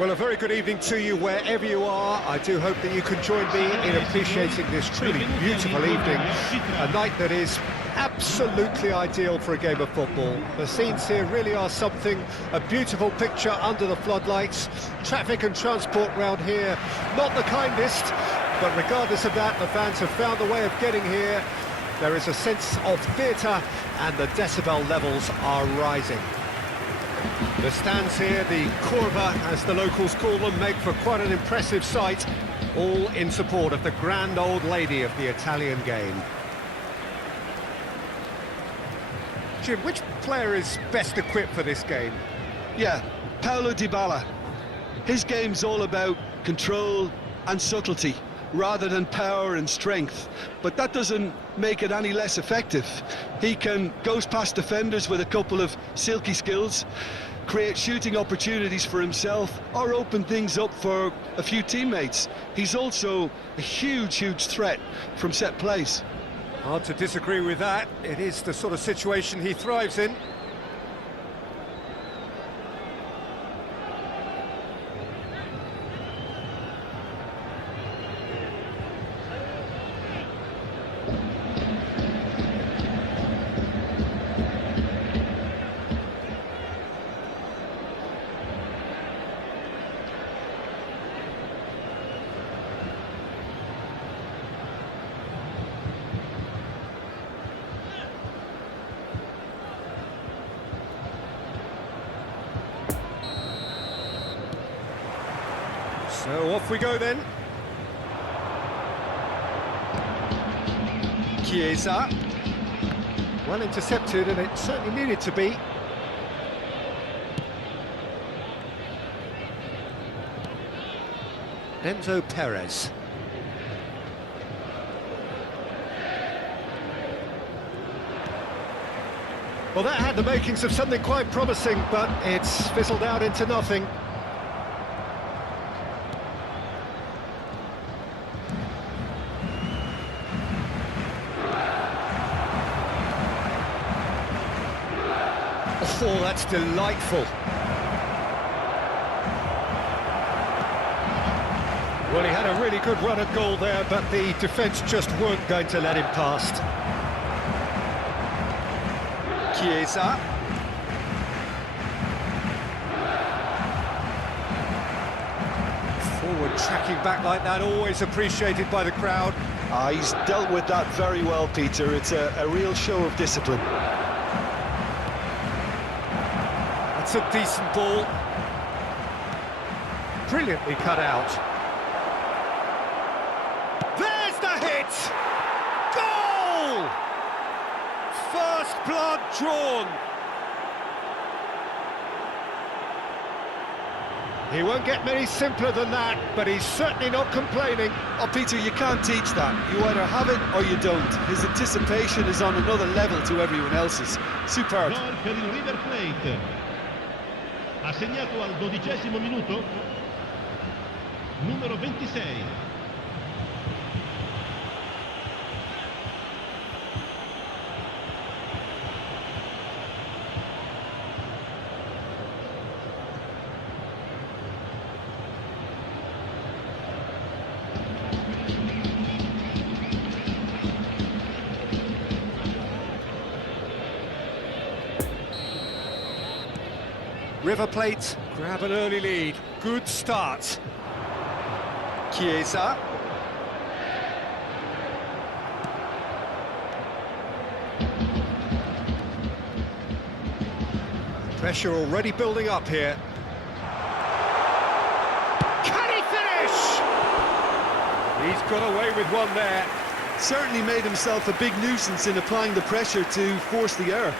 Well, a very good evening to you wherever you are. I do hope that you can join me in appreciating this truly beautiful evening. A night that is absolutely ideal for a game of football. The scenes here really are something, a beautiful picture under the floodlights. Traffic and transport round here, not the kindest, but regardless of that, the fans have found a way of getting here. There is a sense of theatre and the decibel levels are rising. The stands here, the curva, as the locals call them, make for quite an impressive sight, all in support of the grand old lady of the Italian game. Jim, which player is best equipped for this game? Yeah, Paulo Dybala. His game's all about control and subtlety, rather than power and strength. But that doesn't make it any less effective. He can goes past defenders with a couple of silky skills, create shooting opportunities for himself, or open things up for a few teammates. He's also a huge threat from set plays. Hard to disagree with that. It is the sort of situation he thrives in. So off we go then. Chiesa. Well intercepted, and it certainly needed to be. Enzo Perez. Well, that had the makings of something quite promising, but it's fizzled out into nothing. Oh, that's delightful. Well, he had a really good run at goal there, but the defence just weren't going to let him past. Chiesa. Forward tracking back like that, always appreciated by the crowd. He's dealt with that very well, Peter. It's a real show of discipline. That's a decent ball. Brilliantly cut out. There's the hit! Goal! First blood drawn. He won't get many simpler than that, but he's certainly not complaining. Oh, Peter, you can't teach that. You either have it or you don't. His anticipation is on another level to everyone else's. Superb. Gol per il River Plate. Ha segnato al 12° minuto numero 26. River Plate grab an early lead. Good start. Chiesa. Pressure already building up here. Can he finish? He's got away with one there. Certainly made himself a big nuisance in applying the pressure to force the error.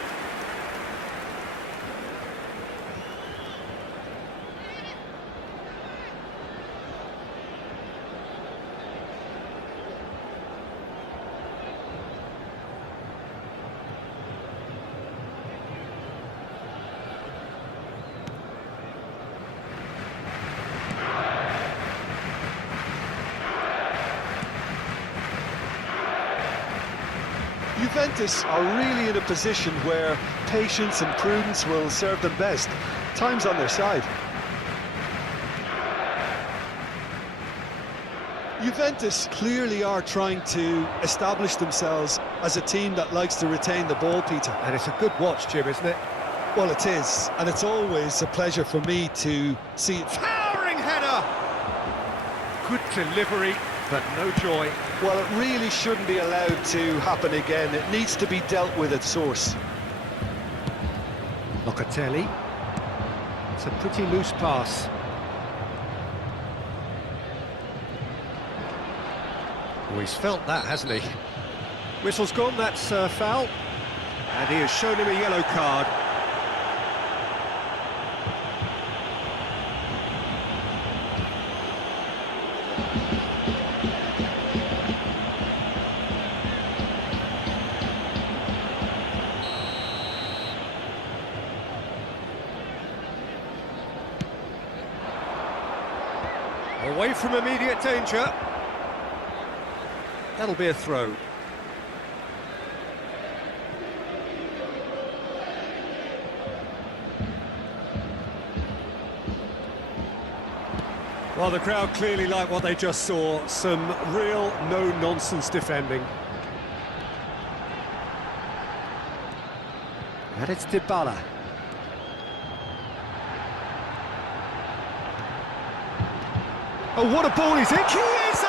Juventus are really in a position where patience and prudence will serve them best. Time's on their side. Juventus clearly are trying to establish themselves as a team that likes to retain the ball, Peter. And it's a good watch, Jim, isn't it? Well, it is, and it's always a pleasure for me to see it. Towering header! Good delivery, but no joy. Well, it really shouldn't be allowed to happen again. It needs to be dealt with at source. Locatelli. It's a pretty loose pass. Oh, he's felt that, hasn't he? Whistle's gone, that's foul. And he has shown him a yellow card. Away from immediate danger. That'll be a throw. Well, the crowd clearly like what they just saw. Some real no-nonsense defending. And it's Dybala. Oh, what a ball he's in! Chiesa!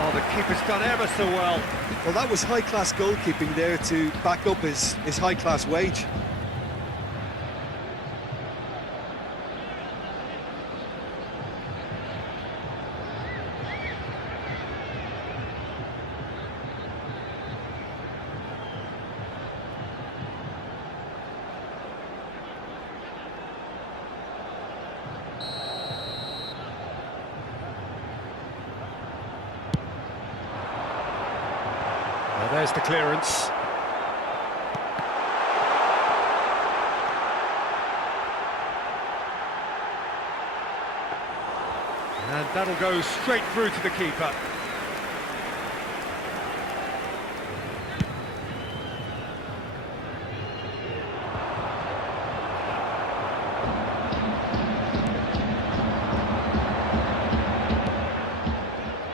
Oh, the keeper's done ever so well. Well, that was high-class goalkeeping there to back up his high-class wage. Well, there's the clearance. And that'll go straight through to the keeper.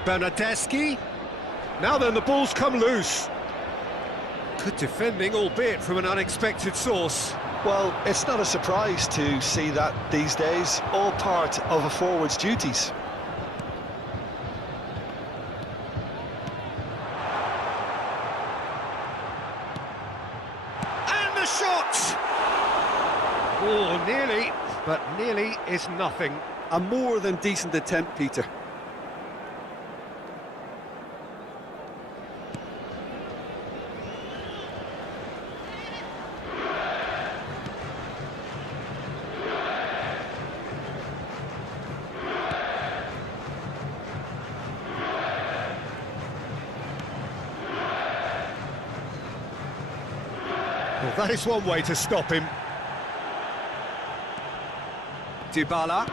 Bernardeschi. Now then, the ball's come loose. Good defending, albeit from an unexpected source. Well, it's not a surprise to see that these days, all part of a forward's duties. And the shot! Oh, nearly, but nearly is nothing. A more than decent attempt, Peter. Well, that is one way to stop him. Dybala.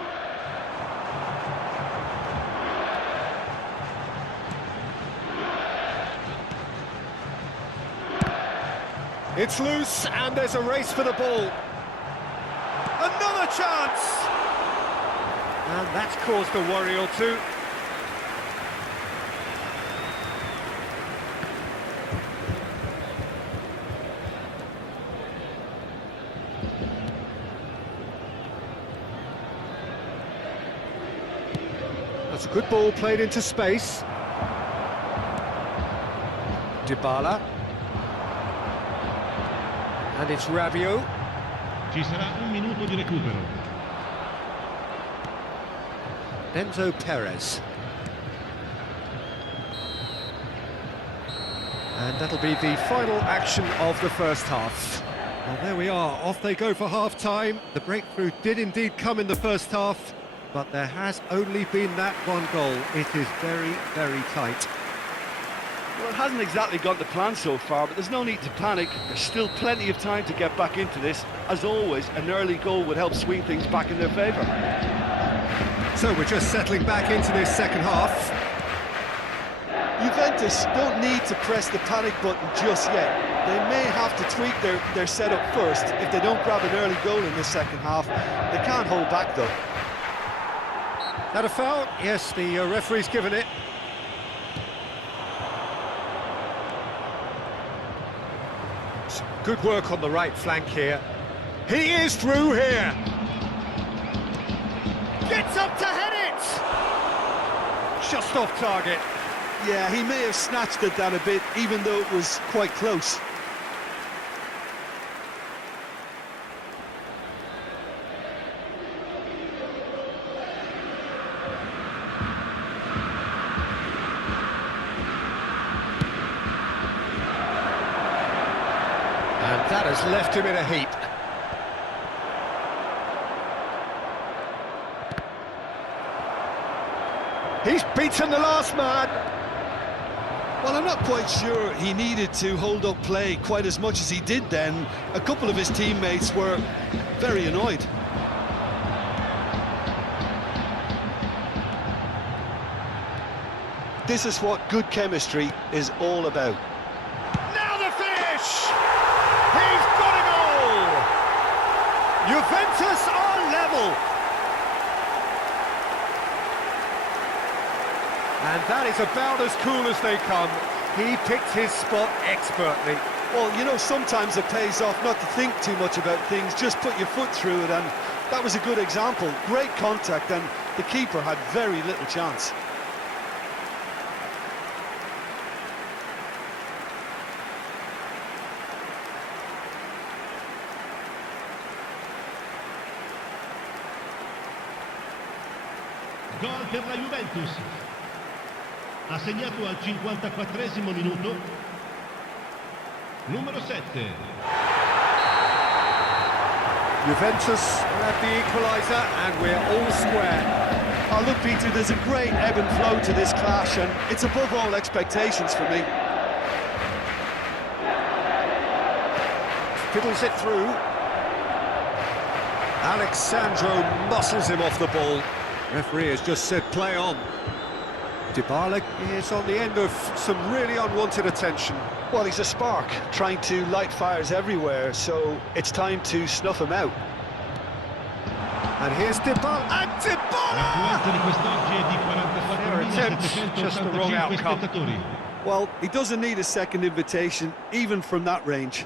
It's loose, and there's a race for the ball. Another chance! And that's caused a worry or two. That's a good ball played into space. Dybala. And it's Rabiot. Ci sarà un minuto di recupero. Enzo Perez. And that'll be the final action of the first half. Well, there we are, off they go for half-time. The breakthrough did indeed come in the first half, but there has only been that one goal. It is very, very tight. Well, it hasn't exactly gone to plan so far, but there's no need to panic. There's still plenty of time to get back into this. As always, an early goal would help swing things back in their favour. So we're just settling back into this second half. Juventus don't need to press the panic button just yet. They may have to tweak their setup first if they don't grab an early goal in this second half. They can't hold back though. That a foul? Yes, the referee's given it. Some good work on the right flank here. He is through here. Gets up to head it! Just off target. Yeah, he may have snatched at that a bit, even though it was quite close. And that has left him in a heap. He's beaten the last man. Well, I'm not quite sure he needed to hold up play quite as much as he did then. A couple of his teammates were very annoyed. This is what good chemistry is all about. Now the finish! He's got a goal! Juventus are level. And that is about as cool as they come. He picked his spot expertly. Well, you know, sometimes it pays off not to think too much about things, just put your foot through it, and that was a good example. Great contact, and the keeper had very little chance. Gol per la Juventus. Ha segnato al 54esimo minuto numero 7. Juventus have the equaliser and we're all square. Oh, look, Peter, there's a great ebb and flow to this clash, and it's above all expectations for me. Fiddles it through. Alexandro muscles him off the ball. Referee has just said play on. Dybala is on the end of some really unwanted attention. Well, he's a spark, trying to light fires everywhere, so it's time to snuff him out. And here's Dybala, and Dybala! L'affluenza di quest'oggi è di Their attempt, just the wrong 44.785 outcome. spettatori. Well, he doesn't need a second invitation, even from that range.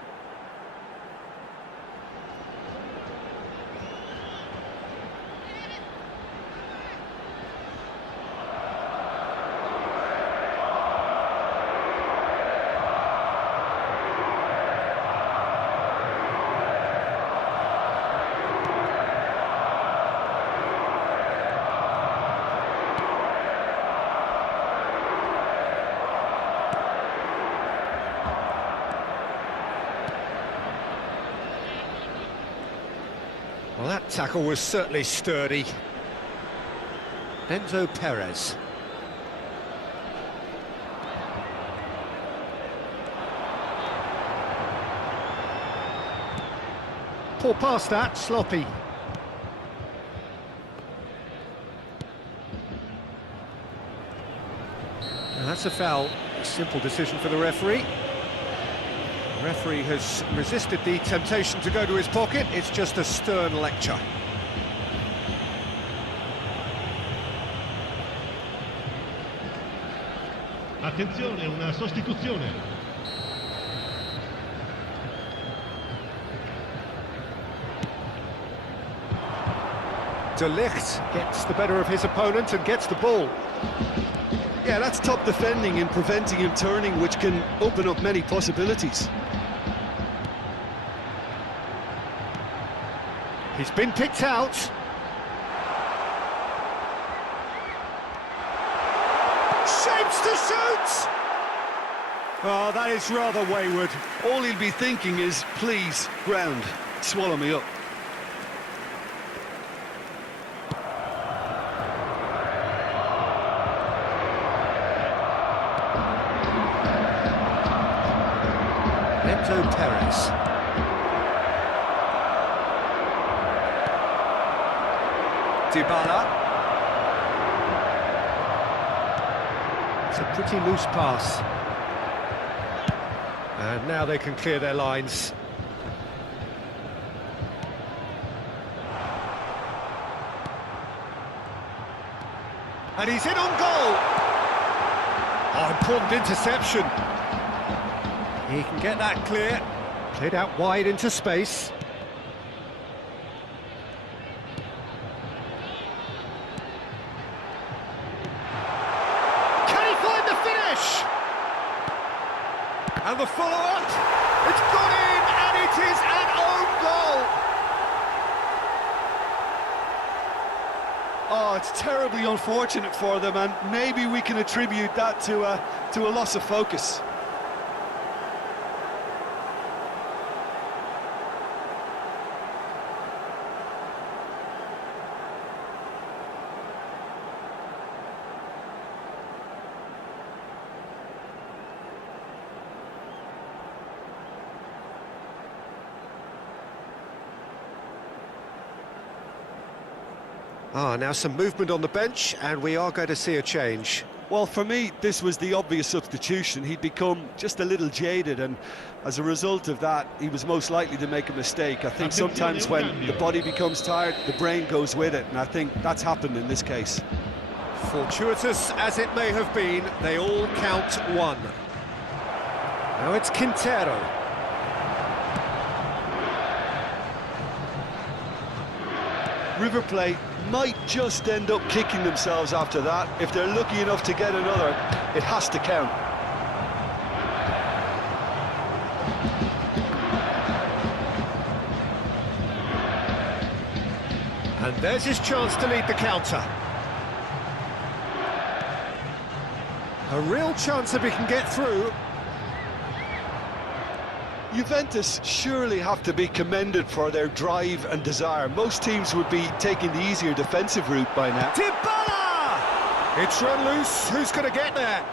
Well, that tackle was certainly sturdy. Enzo Perez. Poor pass that, sloppy. And that's a foul. A simple decision for the referee. The referee has resisted the temptation to go to his pocket. It's just a stern lecture. Attenzione, una sostituzione. De Ligt gets the better of his opponent and gets the ball. Yeah, that's top defending and preventing him turning, which can open up many possibilities. He's been picked out. Shapes to shoot! Oh, that is rather wayward. All he'll be thinking is, please, ground, swallow me up. Enzo Perez. Dybala. It's a pretty loose pass. And now they can clear their lines. And he's in on goal. Oh, important interception. He can get that clear. Played out wide into space. Can he find the finish? And the follow-up. It's gone in, and it is an own goal. Oh, it's terribly unfortunate for them, and maybe we can attribute that to a loss of focus. Now some movement on the bench, and we are going to see a change. Well, for me, this was the obvious substitution. He'd become just a little jaded, and as a result of that, he was most likely to make a mistake. I think sometimes when the body becomes tired, the brain goes with it, and I think that's happened in this case. Fortuitous as it may have been, they all count one. Now it's Quintero. River Plate might just end up kicking themselves after that. If they're lucky enough to get another, it has to count. And there's his chance to lead the counter. A real chance if he can get through. Juventus surely have to be commended for their drive and desire. Most teams would be taking the easier defensive route by now. Dybala! It's run loose, who's going to get there?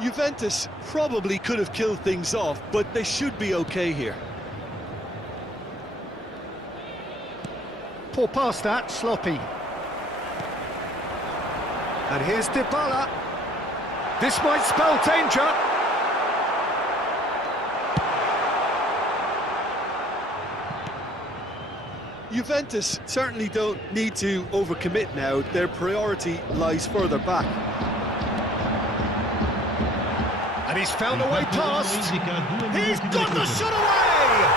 Juventus probably could have killed things off, but they should be okay here. Poor pass that, sloppy. And here's Dybala. This might spell danger. Juventus certainly don't need to overcommit now. Their priority lies further back. And he's found a way past. He's got the shot away!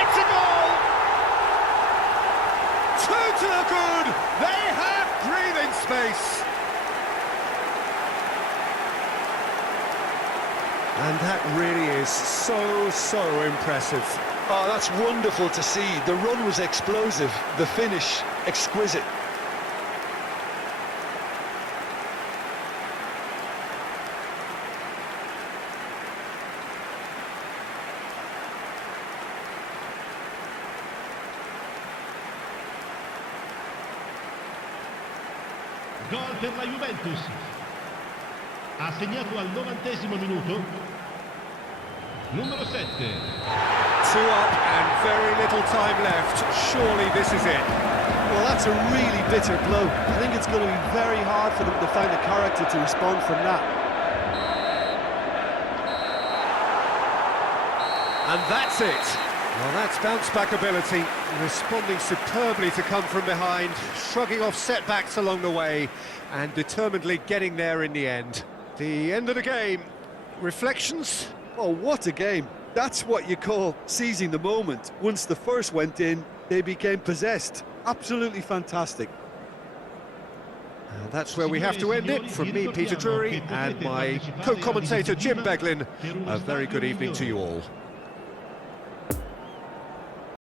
It's a goal! Two to the good! They have breathing space! And that really is so impressive. Oh, that's wonderful to see. The run was explosive, the finish exquisite. Gol per la Juventus. Ha segnato al 90° minuto. Numero 7. Two up and very little time left. Surely this is it. Well, that's a really bitter blow. I think it's going to be very hard for them to find the character to respond from that. And that's it. Well, that's bounce-back ability, responding superbly to come from behind, shrugging off setbacks along the way, and determinedly getting there in the end. The end of the game. Reflections? Oh, what a game. That's what you call seizing the moment. Once the first went in, they became possessed. Absolutely fantastic. And that's where we have to end it. From me, Peter Drury, and my co-commentator, Jim Beglin. A very good evening to you all.